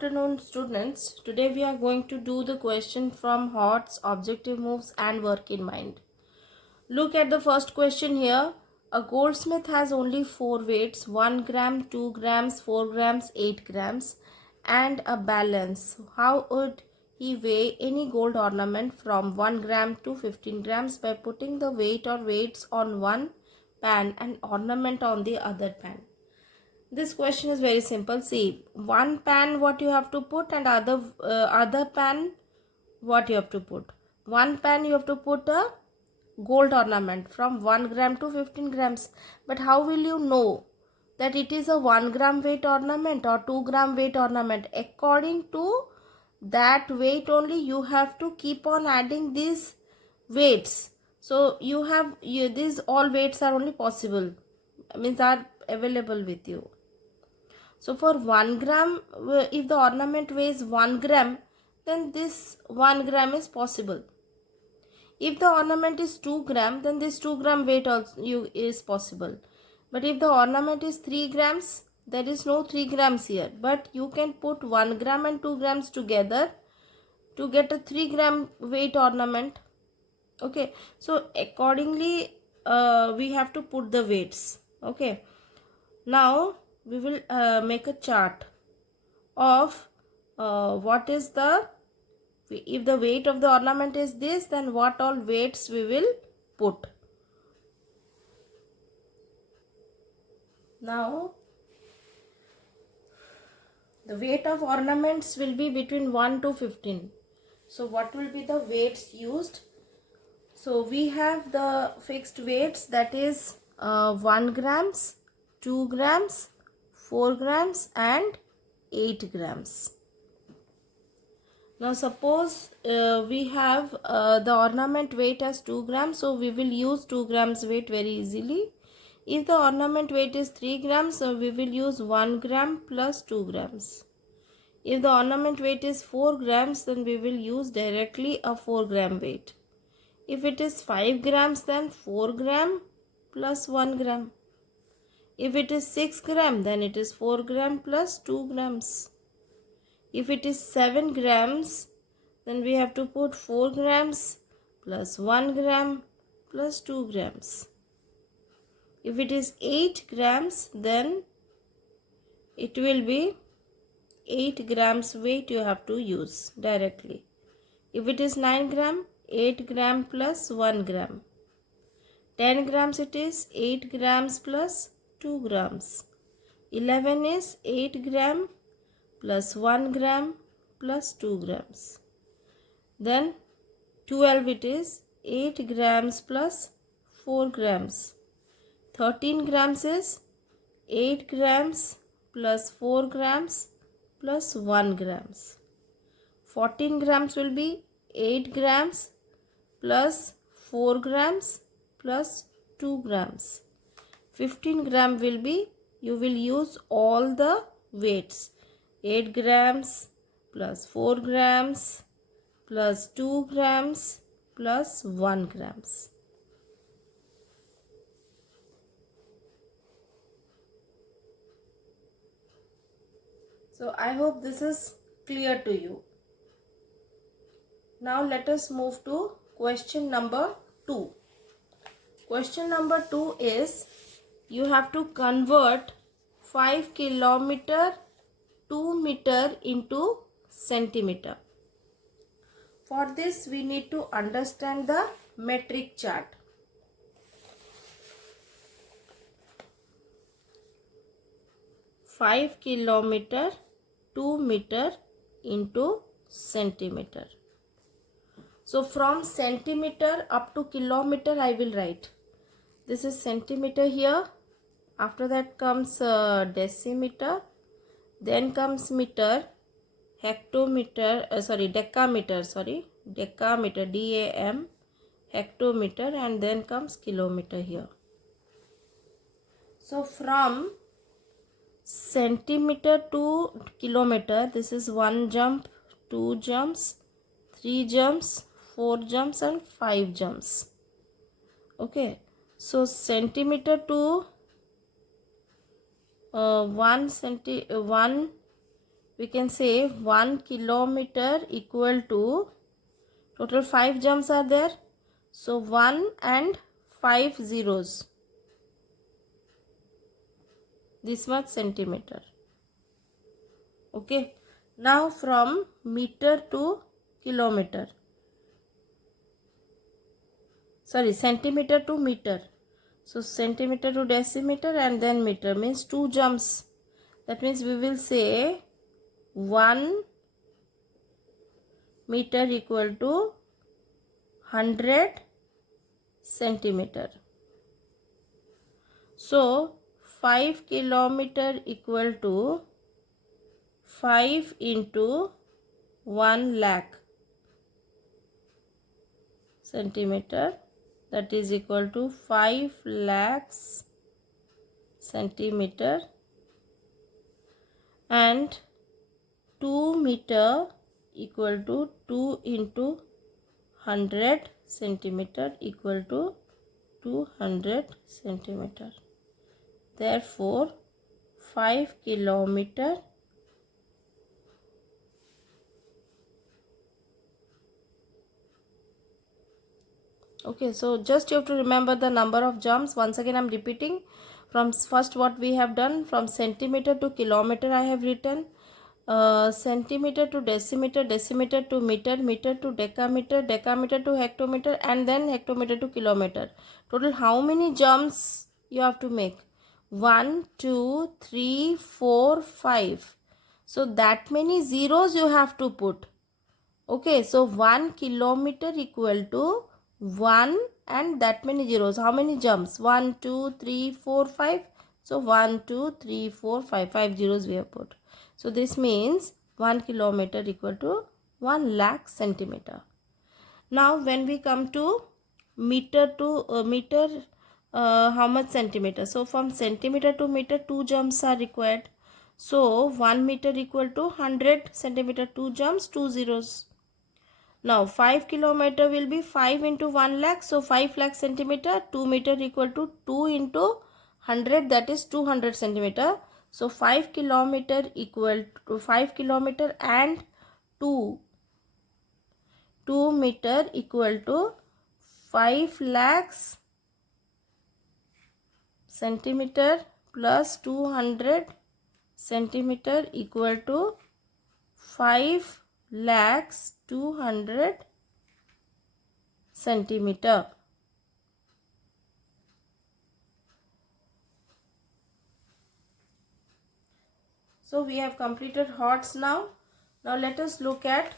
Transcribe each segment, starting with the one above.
afternoon, students. Today we are going to do the question from HOTS, objective moves and work in mind. Look at the first question here. A goldsmith has only 4 weights, 1 gram, 2 grams, 4 grams, 8 grams and a balance. How would he weigh any gold ornament from 1 gram to 15 grams by putting the weight or weights on one pan and ornament on the other pan? This question is very simple. See, one pan what you have to put and other pan what you have to put. One pan you have to put a gold ornament from 1 gram to 15 grams. But how will you know that it is a 1 gram weight ornament or 2 gram weight ornament? According to that weight only you have to keep on adding these weights. So these all weights are only possible, means are available with you. So for 1 gram, if the ornament weighs 1 gram, then this 1 gram is possible. If the ornament is 2 gram, then this 2 gram weight also is possible. But if the ornament is 3 grams, there is no 3 grams here. But you can put 1 gram and 2 grams together to get a 3 gram weight ornament. Okay, so accordingly we have to put the weights. Okay, now we will make a chart of what is the, if the weight of the ornament is this, then what all weights we will put. Now the weight of ornaments will be between 1 to 15. So what will be the weights used? So we have the fixed weights, that is 1 grams, 2 grams, 4 grams and 8 grams. Now suppose we have the ornament weight as 2 grams, so we will use 2 grams weight very easily. If the ornament weight is 3 grams, so we will use 1 gram plus 2 grams. If the ornament weight is 4 grams, then we will use directly a 4 gram weight. If it is 5 grams, then 4 gram plus 1 gram. If it is 6 gram, then it is 4 gram plus 2 grams. If it is 7 grams, then we have to put 4 grams plus 1 gram plus 2 grams. If it is 8 grams, then it will be 8 grams weight you have to use directly. If it is 9 gram, 8 gram plus 1 gram. 10 grams it is 8 grams plus 2 grams. 11 is 8 gram plus 1 gram plus 2 grams. Then 12 it is 8 grams plus 4 grams. 13 grams is 8 grams plus 4 grams plus 1 grams. 14 grams will be 8 grams plus 4 grams plus 2 grams. 15 gram will be, you will use all the weights. 8 grams plus 4 grams plus 2 grams plus 1 grams. So I hope this is clear to you. Now let us move to question number 2. Question number 2 is, you have to convert 5 kilometer 2 meter into centimeter. For this we need to understand the metric chart. Five kilometer 2 meter into centimeter. So from centimeter up to kilometer I will write. This is centimeter here. After that comes decimeter. Then comes meter, hectometer, decameter, decameter, DAM, hectometer, and then comes kilometer here. So from centimeter to kilometer, this is 1 jump, 2 jumps, 3 jumps, 4 jumps and 5 jumps. Okay, so centimeter to 1 we can say 1 kilometer equal to, total 5 jumps are there, so 1 and 5 zeros, this much centimeter. Okay, now from meter to kilometer, sorry, centimeter to meter. So centimeter to decimeter and then meter, means 2 jumps. That means we will say 1 meter equal to 100 centimeter. So 5 kilometer equal to 5 into 1 lakh centimeter, that is equal to 5 lakhs centimeter, and 2 meter equal to 2 into 100 centimeter equal to 200 centimeter. Therefore 5 kilometer okay, so just you have to remember the number of jumps. Once again I am repeating. From first what we have done, from centimeter to kilometer I have written, centimeter to decimeter, decimeter to meter, meter to decameter, decameter to hectometer, and then hectometer to kilometer. Total how many jumps you have to make? 1, 2, 3, 4, 5. So that many zeros you have to put. Okay, so 1 kilometer equal to 1 and that many zeros. How many jumps? 1, 2, 3, 4, 5. So 1, 2, 3, 4, 5. 5 zeros we have put. So this means 1 kilometer equal to 1 lakh centimeter. Now when we come to meter to meter, how much centimeter? So from centimeter to meter 2 jumps are required. So 1 meter equal to 100 centimeter, 2 jumps, 2 zeros. Now 5 kilometer will be 5 into 1 lakh, so 5 lakh centimeter. 2 meter equal to 2 into 100, that is 200 centimeter. So 5 kilometer equal to 5 kilometer and 2 meter equal to 5 lakhs centimeter plus 200 centimeter equal to 5 lakhs 200 centimeter. So we have completed HOTS now. Now let us look at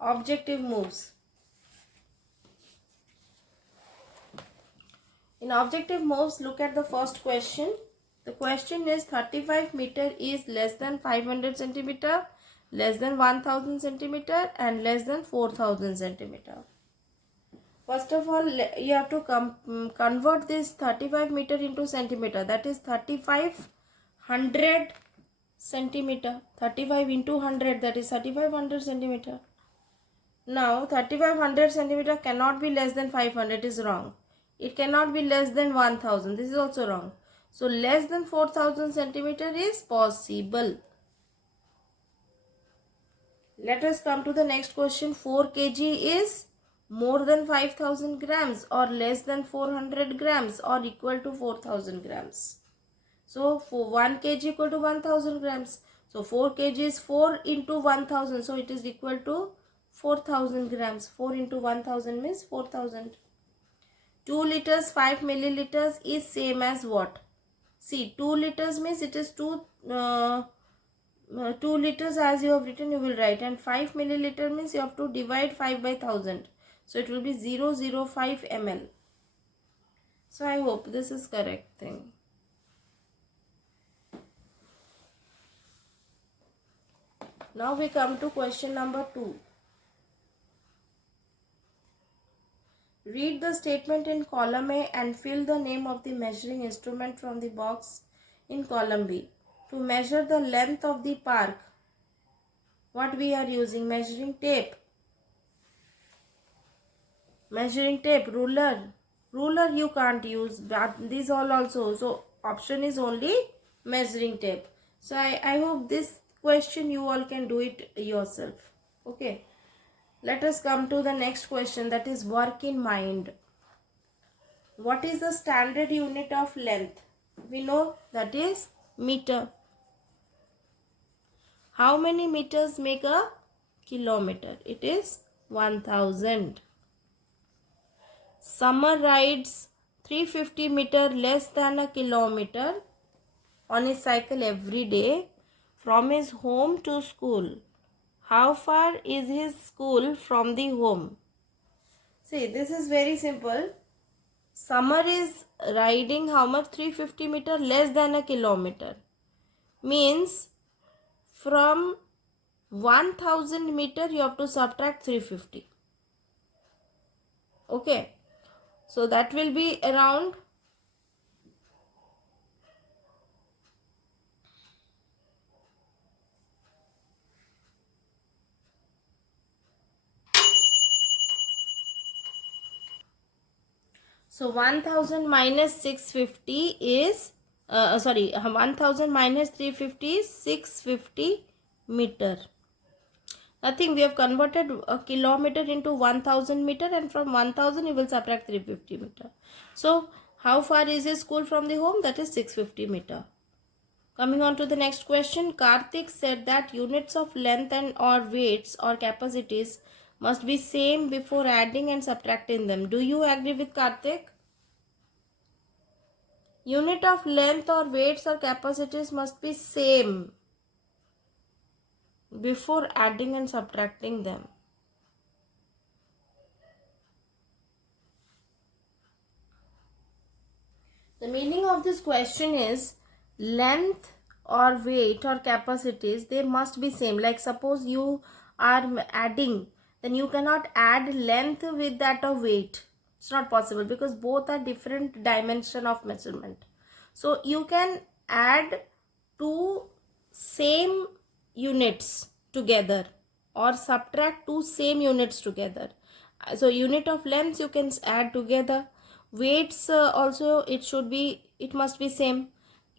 objective moves. In objective moves, look at the first question. The question is 35 meter is less than 500 centimeter, less than 1000 centimeter and less than 4000 centimeter. First of all, you have to convert this 35 meter into centimeter. That is 3500 centimeter. 35 into 100, that is 3500 centimeter. Now 3500 centimeter cannot be less than 500, it is wrong. It cannot be less than 1000, this is also wrong. So less than 4000 centimeter is possible. Let us come to the next question. 4 kg is more than 5000 grams or less than 400 grams or equal to 4000 grams. So for 1 kg equal to 1000 grams. So 4 kg is 4 into 1000. So it is equal to 4000 grams. 4 into 1000 means 4000. 2 liters 5 milliliters is same as what? See, 2 liters means it is 2 liters as you have written you will write, and 5 milliliter means you have to divide 5 by 1000. So it will be 005 ml. So I hope this is correct thing. Now we come to question number 2. Read the statement in column A and fill the name of the measuring instrument from the box in column B. To measure the length of the park, what we are using? Measuring tape. Measuring tape, ruler. Ruler you can't use, but these all also. So option is only measuring tape. So I hope this question you all can do it yourself. Okay, let us come to the next question, that is work in mind. What is the standard unit of length? We know that is meter. How many meters make a kilometer? It is 1000. Summer rides 350 meter less than a kilometer on his cycle every day from his home to school. How far is his school from the home? See, this is very simple. Summer is riding how much? 350 meter less than a kilometer. Means from 1000 meter you have to subtract 350. Okay. So that will be around 1000 minus 650 is 1000 minus 350 is 650 meter. Nothing, we have converted a kilometer into 1000 meter, and from 1000 you will subtract 350 meter. So how far is his school from the home? That is 650 meter. Coming on to the next question, Karthik said that units of length and or weights or capacities must be same before adding and subtracting them. Do you agree with Karthik? Unit of length or weights or capacities must be same before adding and subtracting them. The meaning of this question is length or weight or capacities, they must be same. Like suppose you are adding, then you cannot add length with that of weight. It's not possible because both are different dimension of measurement. So you can add two same units together or subtract two same units together. So unit of length you can add together. Weights also it must be same.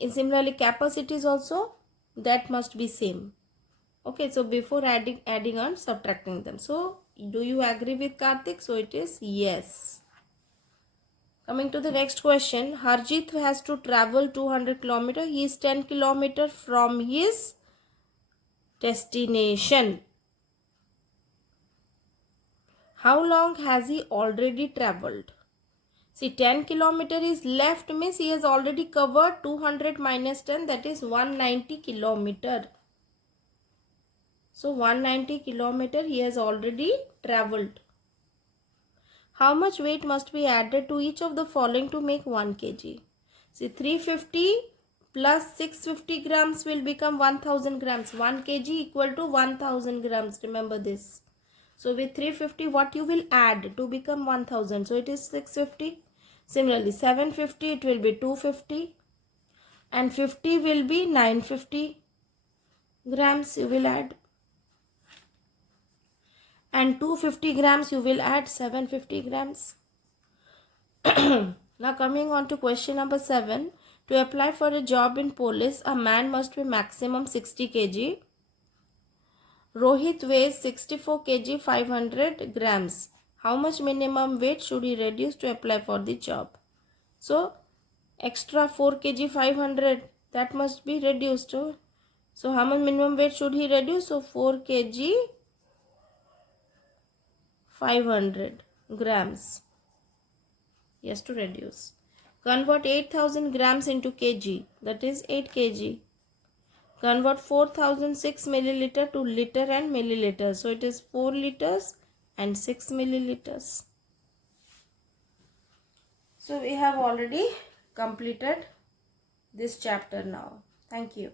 And similarly capacities also that must be same. Okay, so before adding and subtracting them. So do you agree with Karthik? So it is yes. Coming to the next question, Harjit has to travel 200 km. He is 10 km from his destination. How long has he already traveled? See, 10 km is left, means he has already covered 200 minus 10, that is 190 km. So 190 km he has already traveled. How much weight must be added to each of the following to make 1 kg? See, 350 plus 650 grams will become 1000 grams. 1 kg equal to 1000 grams. Remember this. So with 350 what you will add to become 1000? So it is 650. Similarly 750 it will be 250 and 50 will be 950 grams you will add. And 250 grams you will add 750 grams. Now coming on to question number 7. To apply for a job in police, a man must be maximum 60 kg. Rohit weighs 64 kg 500 grams. How much minimum weight should he reduce to apply for the job? So extra 4 kg 500, that must be reduced to. So how much minimum weight should he reduce? So 4 kg 500 grams. Yes, to reduce. Convert 8000 grams into kg, that is 8 kg. Convert 4006 milliliter to liter and milliliter. So it is 4 liters and 6 milliliters. So we have already completed this chapter now. Thank you.